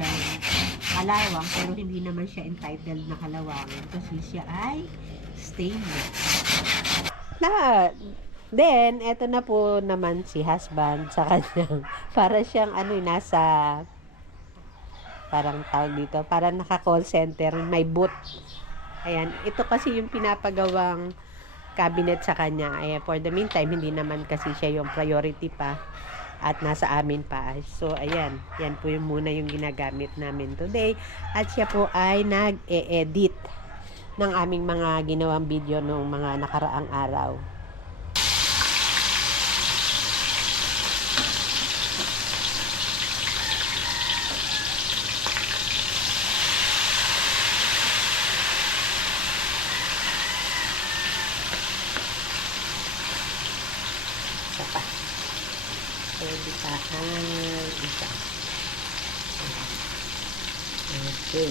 siyang kalawang, pero hindi naman siya entitled na kalawangan kasi siya ay stainless. Then, eto na po naman si husband sa kanyang, para siyang nasa, parang tawag dito, parang naka-call center, may booth. Ayan, ito kasi yung pinapagawang cabinet sa kanya. Ayan, for the meantime, hindi naman kasi siya yung priority pa at nasa amin pa. So, ayan, yan po yung muna yung ginagamit namin today. At siya po ay nag-e-edit ng aming mga ginawang video nung mga nakaraang araw. Isa pa. Pwede pa ang isa. Okay.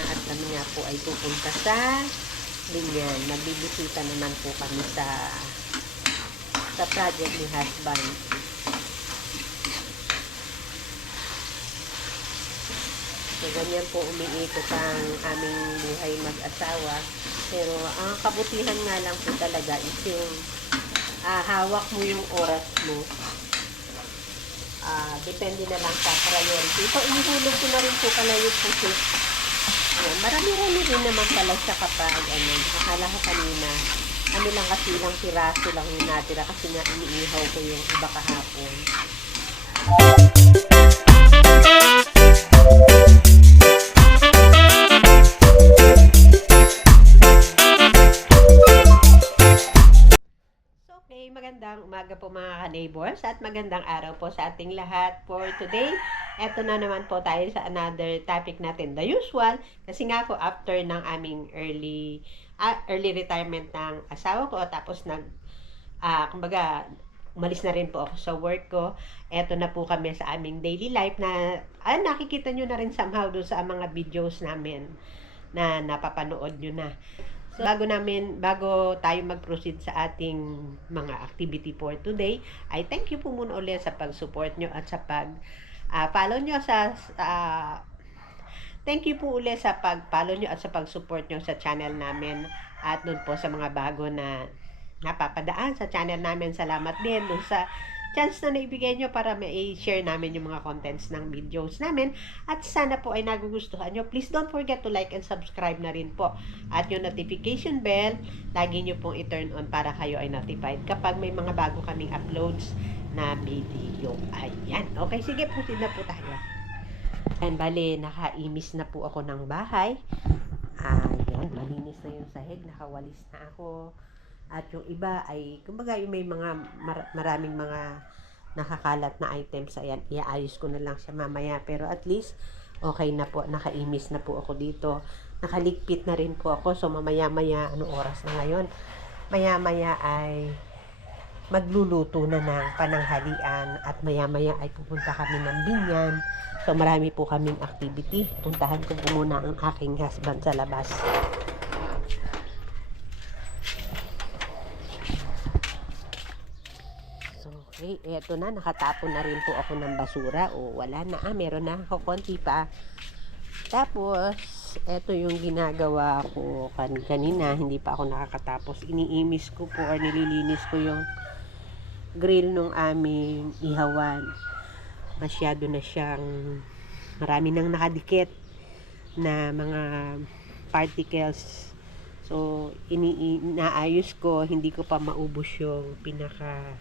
At kami nga po ay pupunta sa Linyan. Magbibisita naman po kami sa project ni husband. So, ganyan po umiikot ang aming buhay mag-asawa. Pero, ang kabutihan nga lang po talaga is yung hawak mo yung oras mo. Depende na lang sa priority. Ito, inihulog ko na rin po pala yung pusit. Marami-rami rin naman pala siya kapag akala ko kanina, lang kasi ilang piraso lang yung natira kasi nga iniihaw ko yung iba kahapon. Magandang umaga po mga ka-neighbors at magandang araw po sa ating lahat for today. Eto na naman po tayo sa another topic natin, the usual. Kasi nga po after ng aming early retirement ng asawa ko, tapos kumbaga, umalis na rin po ako sa work ko. Eto na po kami sa aming daily life na nakikita nyo na rin somehow doon sa mga videos namin na napapanood nyo na. So, bago tayo mag-proceed sa ating mga activity for today, ay thank you po muna ulit sa pag-support nyo at sa pag-follow nyo thank you po ulit sa pag-follow nyo at sa pag-support nyo sa channel namin at doon po sa mga bago na napapadaan sa channel namin. Salamat din doon sa chance na naibigay nyo para ma-share namin yung mga contents ng videos namin. At sana po ay nagugustuhan nyo. Please don't forget to like and subscribe na rin po. At yung notification bell, lagi nyo pong i-turn on para kayo ay notified kapag may mga bago kaming uploads na video. Ayan. Okay, sige, proceed na po tayo. And bali, nakaimis na po ako ng bahay. Ayan, malinis na yung sahig. Nakawalis na ako. At yung iba ay, kumbaga yung may mga maraming mga nakakalat na items, ayan, iaayos ko na lang siya mamaya. Pero at least, okay na po, nakaimis na po ako dito. Nakaligpit na rin po ako. So mamaya-maya, anong oras na ngayon? Maya-maya ay magluluto na ng pananghalian. At maya-maya ay pupunta kami ng Binyan. So marami po kaming activity. Puntahan ko po muna ang aking husband sa labas. Okay, eto na, nakatapon na rin po ako ng basura. O, wala na. Meron na ako konti pa. Tapos, eto yung ginagawa ko kanina. Hindi pa ako nakakatapos. Iniimis ko po or nililinis ko yung grill nung aming ihawan. Masyado na siyang marami nang nakadikit na mga particles. So, inaayos ko. Hindi ko pa maubos yung pinaka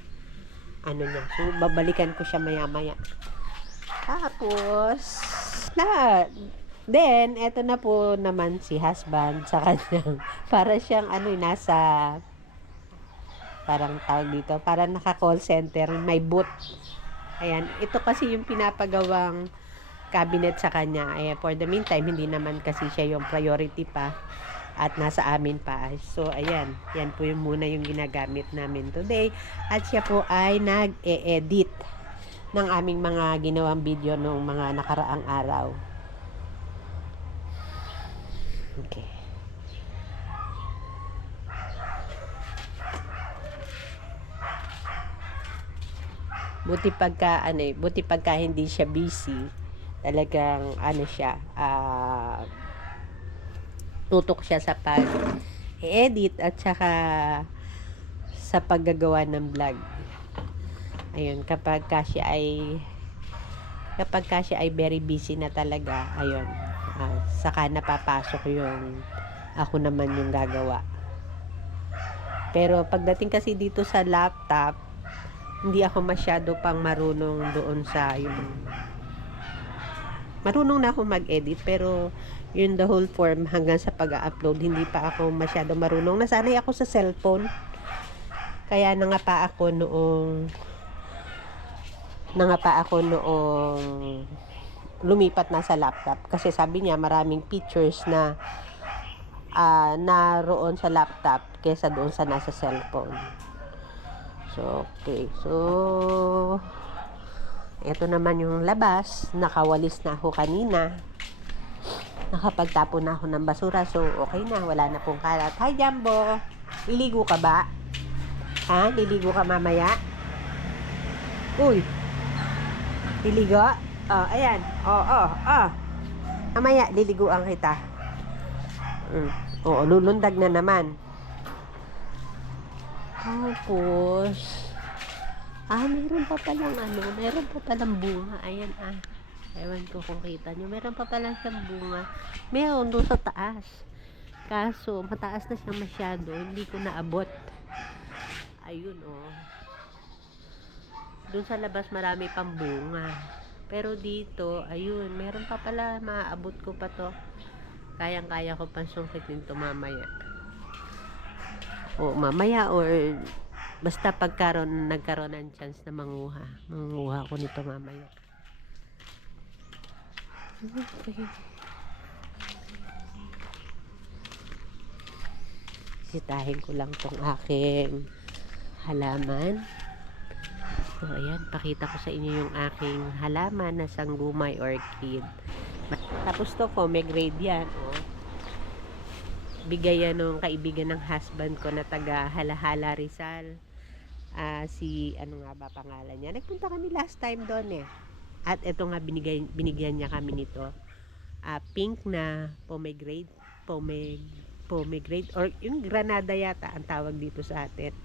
niya. So, babalikan ko siya maya-maya. Tapos, then, eto na po naman si husband sa kanyang, para siyang nasa, parang tawag dito, parang naka-call center, may booth. Ayan, ito kasi yung pinapagawang cabinet sa kanya. Ayan, for the meantime, hindi naman kasi siya yung priority pa at nasa amin pa. So, ayan. Yan po yung muna yung ginagamit namin today. At siya po ay nag-e-edit ng aming mga ginawang video nung mga nakaraang araw. Okay. buti pagka hindi siya busy, talagang ano siya, tutok siya sa pag-edit at saka sa paggagawa ng vlog. Ayun, kapag ka siya ay very busy na talaga, ayun, saka napapasok yung ako naman yung gagawa. Pero pagdating kasi dito sa laptop, hindi ako masyado pang marunong doon sa yung marunong na ako mag-edit, pero yun the whole form hanggang sa pag-upload, hindi pa ako masyado marunong. Nasanay ako sa cellphone. Kaya nangapa ako noong lumipat na sa laptop. Kasi sabi niya maraming features na naroon sa laptop kesa doon sa nasa cellphone. So, okay. So, ito naman yung labas. Nakawalis na ako kanina. Nakapagtapon na ako ng basura. So, okay na. Wala na pong kalat. Hi, Jumbo! Liligo ka ba? Ha? Liligo ka mamaya? Uy! Liligo? Oh, ayan. Oh. Mamaya, liliguan kita. Oo, lulundag na naman. Tapos, meron pa palang bunga. Ayan, ewan ko kung kita nyo. Meron pa palang siyang bunga. Meron doon sa taas. Kaso, mataas na siya masyado. Hindi ko naabot. Ayun, doon sa labas marami pang bunga. Pero dito, ayun, meron pa pala. Maaabot ko pa to. Kayang-kaya ko pang sungkitin to mamaya. O mamaya or basta nagkaroon ng chance na manguha ko nito mamaya. Okay. Sitahin ko lang tong aking halaman. So ayan, pakita ko sa inyo yung aking halaman na sanggumay orchid. Tapos to pomegranate yan, bigay yan ng kaibigan ng husband ko na taga Halahala Rizal. Ano nga ba pangalan niya? Nagpunta kami last time doon At ito nga binigyan niya kami nito. Pink na pomegranate or yung granada yata ang tawag dito sa atin.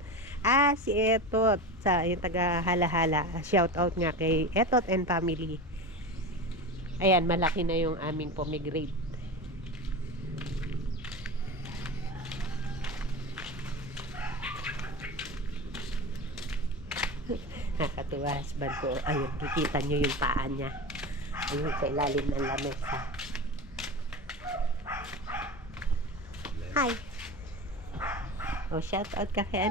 Si Etot sa yung taga Halahala. Shout out nga kay Etot and family. Ayan, malaki na yung aming pomegranate. Nakatuwa, husband ko. Ayun, kikita nyo yung paa niya. Ayun, sa ilalim ng lamesa. Hi! Shout out ka kay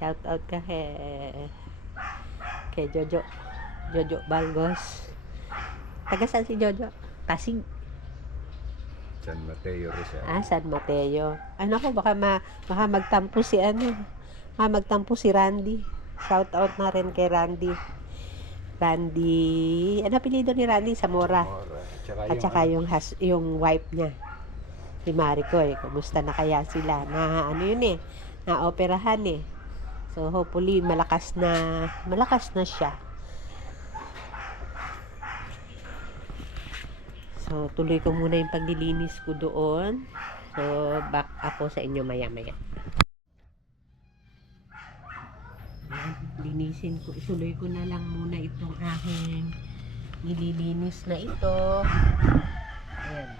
Shout out ka kay Jojo Balgos. Taga saan si Jojo? Pasig. San Mateo Rizal. San Mateo. Baka magtampo si magtampo si Randy. Shout out na rin kay Randy. Ano apelyido ni Randy? Zamora. At saka yung wife niya. Si Maricoy. Kumusta na kaya sila? Na-operahan So hopefully malakas na siya. So tuloy ko muna yung paglilinis ko doon. So back ako sa inyo maya-maya. Linisin ko, ituloy ko na lang muna itong aking nililinis na ito. Ayan.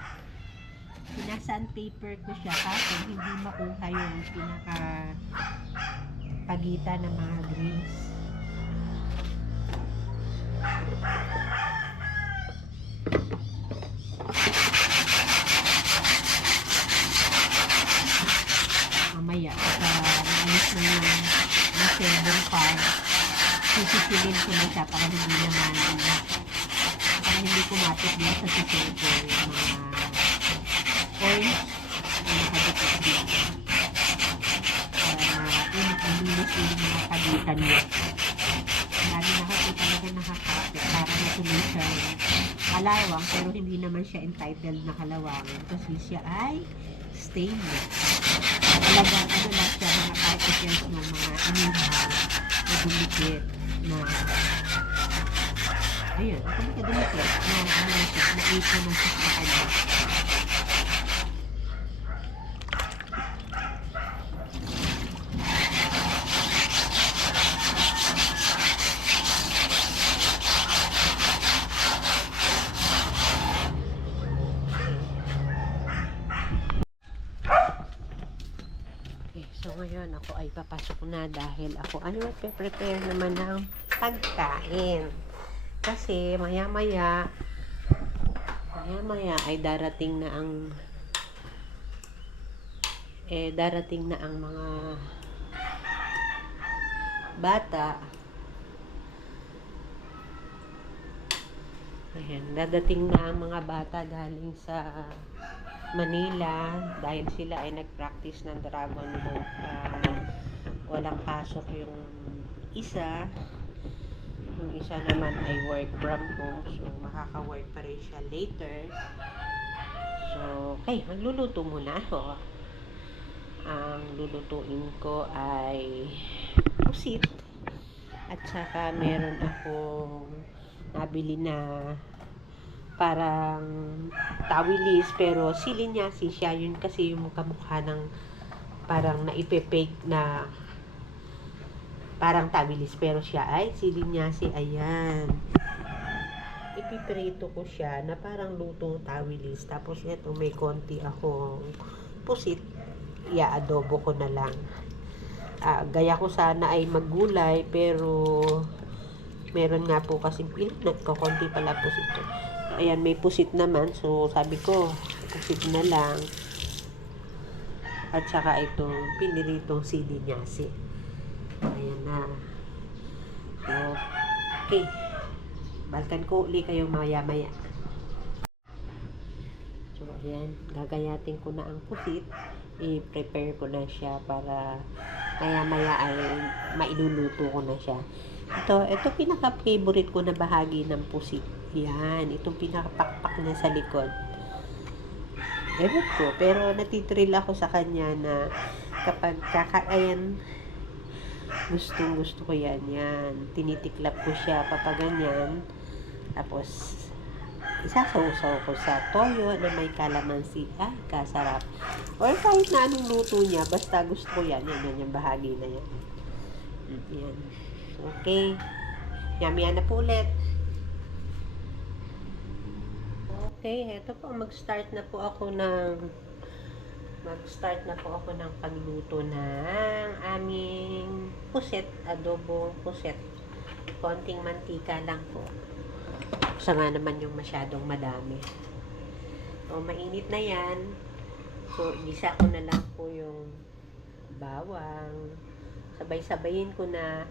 Pina-sandpaper ko siya kasi hindi makuha yung pagitan ng mga grease. Mamaya, maalis na yung silver part, sisisilin ko na siya para hindi kumapit din sa sisil ko yung mga coins na nakadikit dito. Ilinis yung mga pagitan niya. Lalo talaga nakakapit para matuloy siya kalawang, pero hindi naman siya entitled na kalawangin kasi siya ay stainless. Talagang lang siya mga particles ng mga inihaw na dumikit na ayun, dumikit na ano siya, naipon na siya sa kanya. Okay, so ngayon ako ay papasok na dahil ako ay prepare naman ng pagkain. Kasi maya-maya ay darating na ang mga bata. Ayan, dadating na ang mga bata galing sa Manila dahil sila ay nag-practice ng Dragon Boat. Walang pasok yung isa. Yung isa naman ay work from home. So, makaka-work pa rin siya later. So, okay, magluluto muna ako. Ang lulutuin ko ay pusit. At saka meron akong nabili na parang tawilis pero silinyasi siya. Yun kasi yung kamukha ng parang naipe-fake na parang tawilis pero siya ay silinyasi. Ayan, ipiprito ko siya na parang lutong tawilis. Tapos ito may konti akong pusit, i-adobo ko na lang. Gaya ko sana ay maggulay pero meron nga po kasi pinat ko konti pala pusit ko. Ayan, may pusit naman. So, sabi ko, pusit na lang. At saka itong piniritong silinyasi. Ayan na. So, okay. Balkan ko uli kayo maya-maya. So, ayan. Gagayatin ko na ang pusit. I-prepare ko na siya para maya-maya ay mailuluto ko na siya. Ito pinaka-favorite ko na bahagi ng pusit. Yan, itong pinakapakpak niya sa likod. Ewan ko, pero natitrill ako sa kanya na kapag kakain, gusto ko yan. Tinitiklap ko siya, papaganyan. Tapos, isasawsaw ko sa toyo na may kalamansi. Ay, kasarap. Or kahit na anong luto niya, basta gusto ko yan. Yan yung bahagi na yan. Yan. Okay. Yummy na po ulit. Okay, eto po, mag-start na po ako ng pagluto ng aming puset, adobo puset. Konting mantika lang po. Sa nga naman yung masyadong madami. So, mainit na yan. So, igisa ko na lang po yung bawang. Sabay-sabayin ko na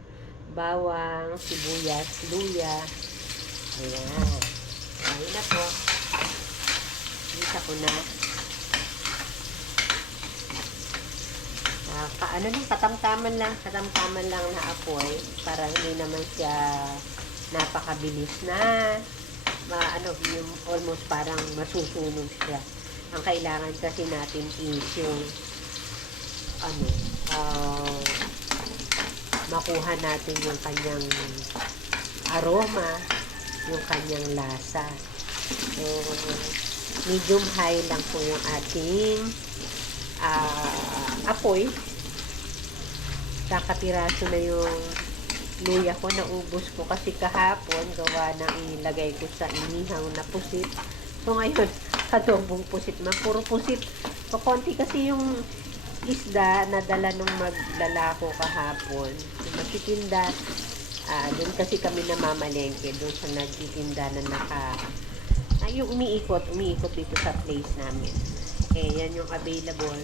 bawang, sibuyas, luya. Ayan. Ayan na po. Igisa ko na. Katamtaman lang na apoy para hindi naman siya napakabilis na yung almost parang masusunog siya. Ang kailangan kasi natin is yung makuha natin yung kanyang aroma, yung kanyang lasa. So, medium high lang po yung ating apoy. Kakapiraso na yung luya ko, naubos ko kasi kahapon gawa ng ilagay ko sa inihaw na pusit. So ngayon, adobong pusit na, puro pusit. So konti kasi yung isda na dala nung maglalako kahapon. Yung magtitinda, doon kasi kami namamalengke, doon sa nagtitinda na yung umiikot dito sa place namin. Okay, yan yung available.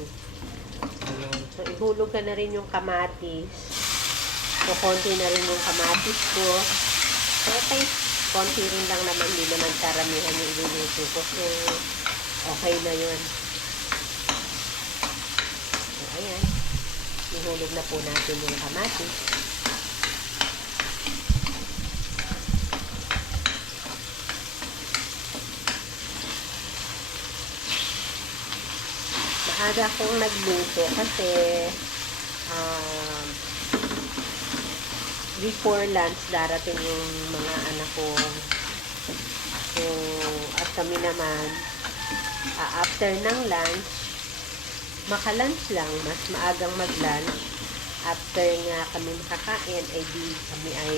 Ayan. So, ihulog ka na rin yung kamatis. So, konti na rin yung kamatis ko. So, okay, konti rin lang naman, hindi naman karamihan yung iluluto ko. So, okay na yun. So, ayan. Ihulog na po natin yung kamatis. Maaga akong nagluto kasi before lunch, darating yung mga anak ko. So, at kami naman, after ng lunch, maka-lunch lang, mas maagang mag-lunch. After nga kami makakain, ay di kami ay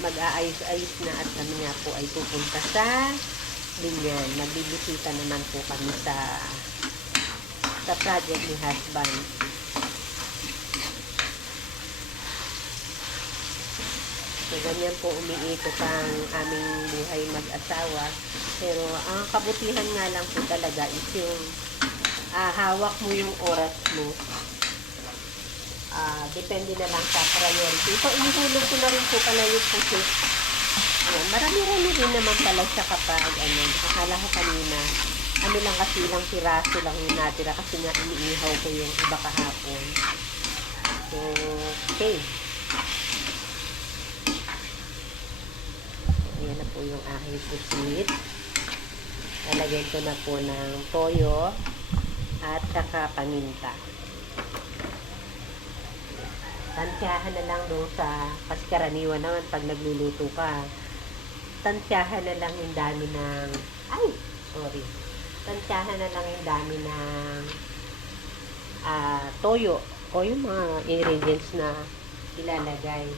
mag-aayos-ayos na at kami nga po ay pupunta sa Binyan. Magbibisita naman po kami sa project ni husband. So, ganyan po umiikot ang aming buhay mag-asawa. Pero, ang kabutihan nga lang po talaga is yung hawak mo yung oras mo. Depende na lang sa priority. So, inihulog ko na rin po pala yung puso. Ayan, marami-rami rin naman pala siya kapag, akala ko kanina, lang kasi ilang piraso lang yung natira kasi nga iniihaw ko yung iba kahapon. So, okay. Ayan na po yung aking pusit. Lalagyan ko na po ng toyo at saka paminta. Tansyahan na lang doon sa, kasi karaniwan naman pag nagluluto ka, tansyahan na lang yung dami ng, tansyahan na lang yung dami ng toyo o yung mga ingredients na ilalagay.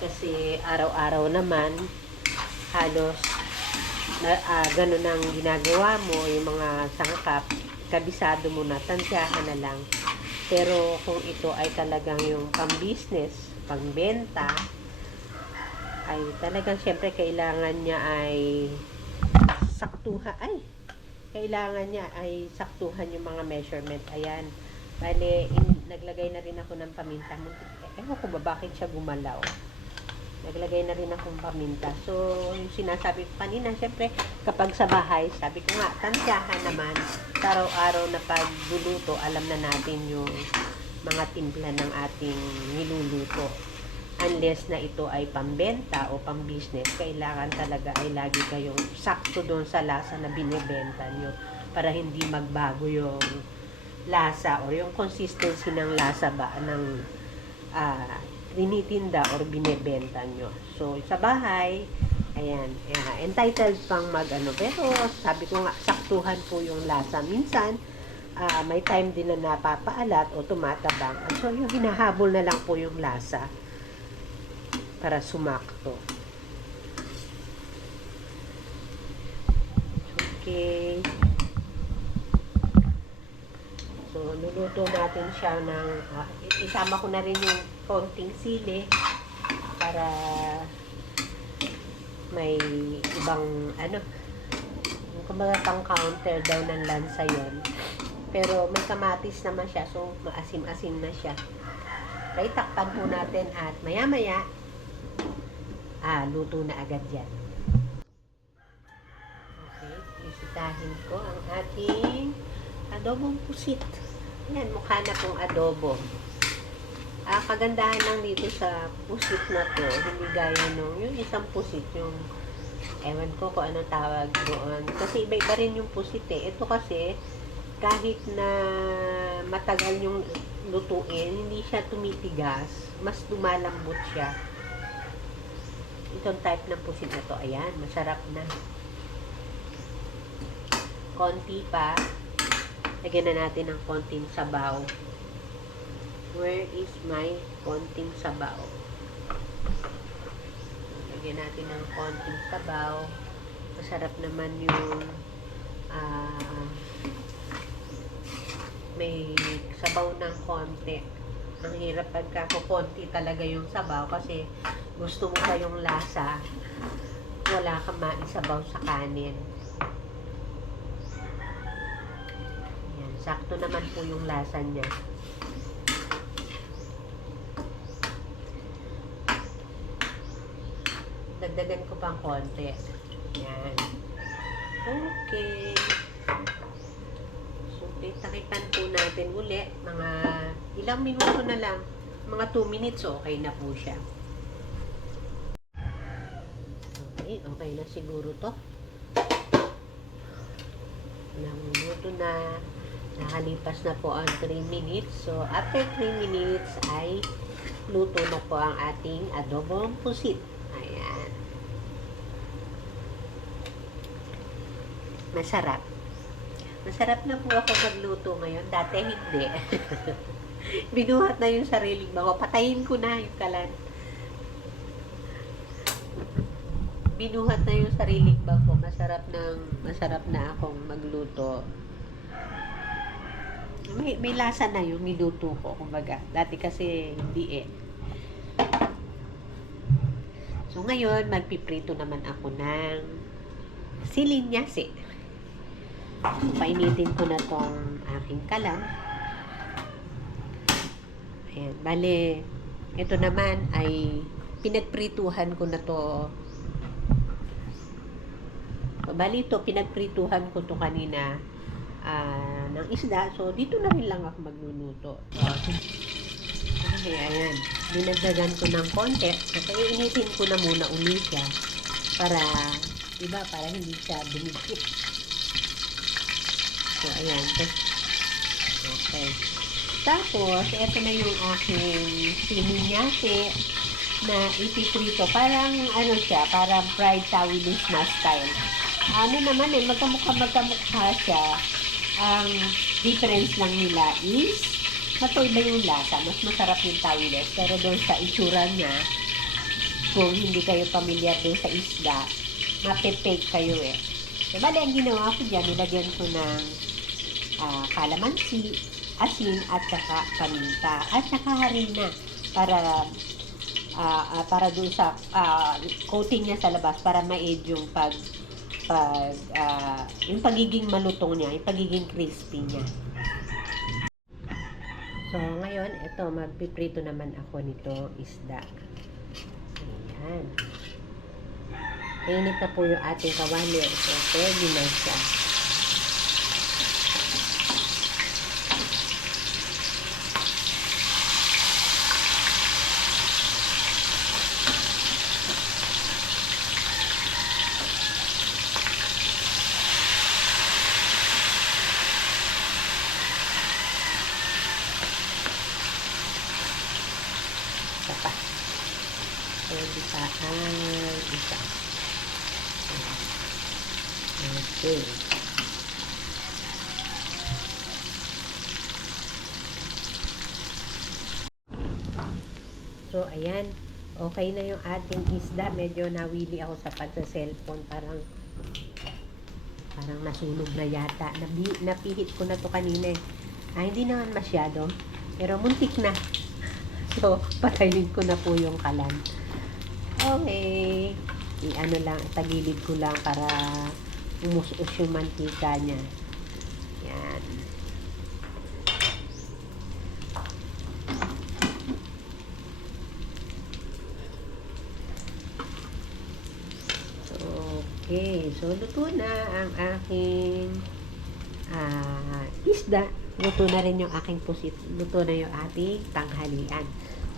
Kasi araw-araw naman, halos ganun ang ginagawa mo, yung mga sangkap, kabisado mo na, tansyahan na lang. Pero kung ito ay talagang yung pang-business, pang-benta, ay talagang syempre kailangan niya ay saktuhan yung mga measurement. Ayan. Bale, naglagay na rin ako ng paminta. Ewan ko ba bakit siya gumalaw. Naglagay na rin akong paminta. So, yung sinasabi ko kanina, syempre, kapag sa bahay, sabi ko nga, tansyahan naman, sa araw-araw na pagluluto, alam na natin yung mga timpla ng ating niluluto. Unless na ito ay pambenta o pang-business, kailangan talaga ay lagi kayong sakto doon sa lasa na binibenta nyo para hindi magbago yung lasa o yung consistency ng lasa ba ng tinitinda or binebenta nyo. So, sa bahay, ayan, entitled pang pero sabi ko nga, saktuhan po yung lasa. Minsan, may time din na napapaalat o tumatabang. So, yung hinahabol na lang po yung lasa para sumakto. Okay. So, luluto natin siya ng, isama ko na rin yung konting sili para may ibang, kumbaga pang counter daw ng lansa yon. Pero may kamatis naman siya, so maasim-asim na siya. Kaya takpan po natin at maya-maya, luto na agad yan. Okay, isitahin ko ang ating adobong pusit. Ayan, mukha na pong adobo. Kagandahan lang dito sa pusit na to, hindi gaya nung yung isang pusit, yung ewan ko kung anong tawag doon. Kasi iba-iba rin yung pusit eh. Ito kasi, kahit na matagal yung lutuin, hindi siya tumitigas. Mas lumalambot siya. Itong type ng pusit na to, ayan, masarap na. Konti pa. Lagyan na natin ng konting sabaw. Where is my konting sabaw? Lagyan natin ng konting sabaw. Masarap naman yung may sabaw ng konti. Ang hirap pagka konti talaga yung sabaw kasi gusto mo pa yung lasa, wala kang maisabaw sa kanin. Yan, sakto naman po yung lasa niya. Dagdagan ko pang konti. Yan. Okay. So, takipan po natin uli. Mga ilang minuto na lang. Mga 2 minutes, okay na po siya. Okay, okay na siguro to. Ilang minuto na. Nakalipas na po ang 3 minutes. So, after 3 minutes ay luto na po ang ating adobong pusit. Ayan. Masarap. Masarap na po ako magluto ngayon. Dati hindi. Binuhat na yung sariling bango. Patayin ko na yung kalan. Binuhat na yung sariling bango. Masarap na akong magluto. May lasa na yung niluto ko, kumbaga. Dati kasi hindi eh. So ngayon, magpiprito naman ako ng silinyasi. So, painitin ko na tong aking kalan. Ayan, bale, ito naman ay pinagprituhan ko na to. So, bali ito, pinagprituhan ko to kanina ng isda. So, dito na rin lang ako magluluto. Okay, ayan. Dinagdagan ko ng konti. So, iinitin ko na muna uli siya para, diba, para hindi siya dumikit. So, ayan. Okay. Tapos, ito na yung aking silinyasi na ipiprito. Parang, ano siya, parang fried tawilis na style. Ano naman eh, magkamukha siya. Ang difference lang nila is, matuiba yung lasa. Mas masarap yung tawilis. Pero doon sa itsura niya, kung hindi kayo pamilyar doon sa isda, mapipake kayo eh. So, bali, ang ginawa ko dyan, nilagyan ko ng kalamansi, asin, at saka paminta. At saka harina para doon sa coating niya sa labas para ma-aid yung yung pagiging malutong niya, yung pagiging crispy niya. So, ngayon, ito, magpiprito naman ako nito isda. Ayan. Init na po yung ating kawali. So, pwede na siya. Pa. Pwede pa ang isa. Okay. So, ayan. Okay na yung ating isda. Medyo nawili ako sa pagsa-cellphone. Parang nasunog na yata. Napihit ko na to kanina eh. Hindi naman masyado. Pero muntik na. So, patayin ko na po yung kalan. Okay. I-ano lang, tagilid ko lang para umus-us yung mantika niya. Yan. Okay. So, luto na ang aking isda. Luto na rin yung aking pusit. Luto na yung ating tanghalian.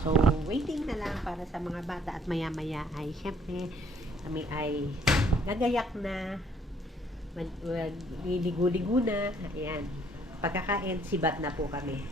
So, waiting na lang para sa mga bata at maya-maya ay syempre kami ay gagayak na, liligo-ligo na. Ayan. Pagkakain, sibat na po kami.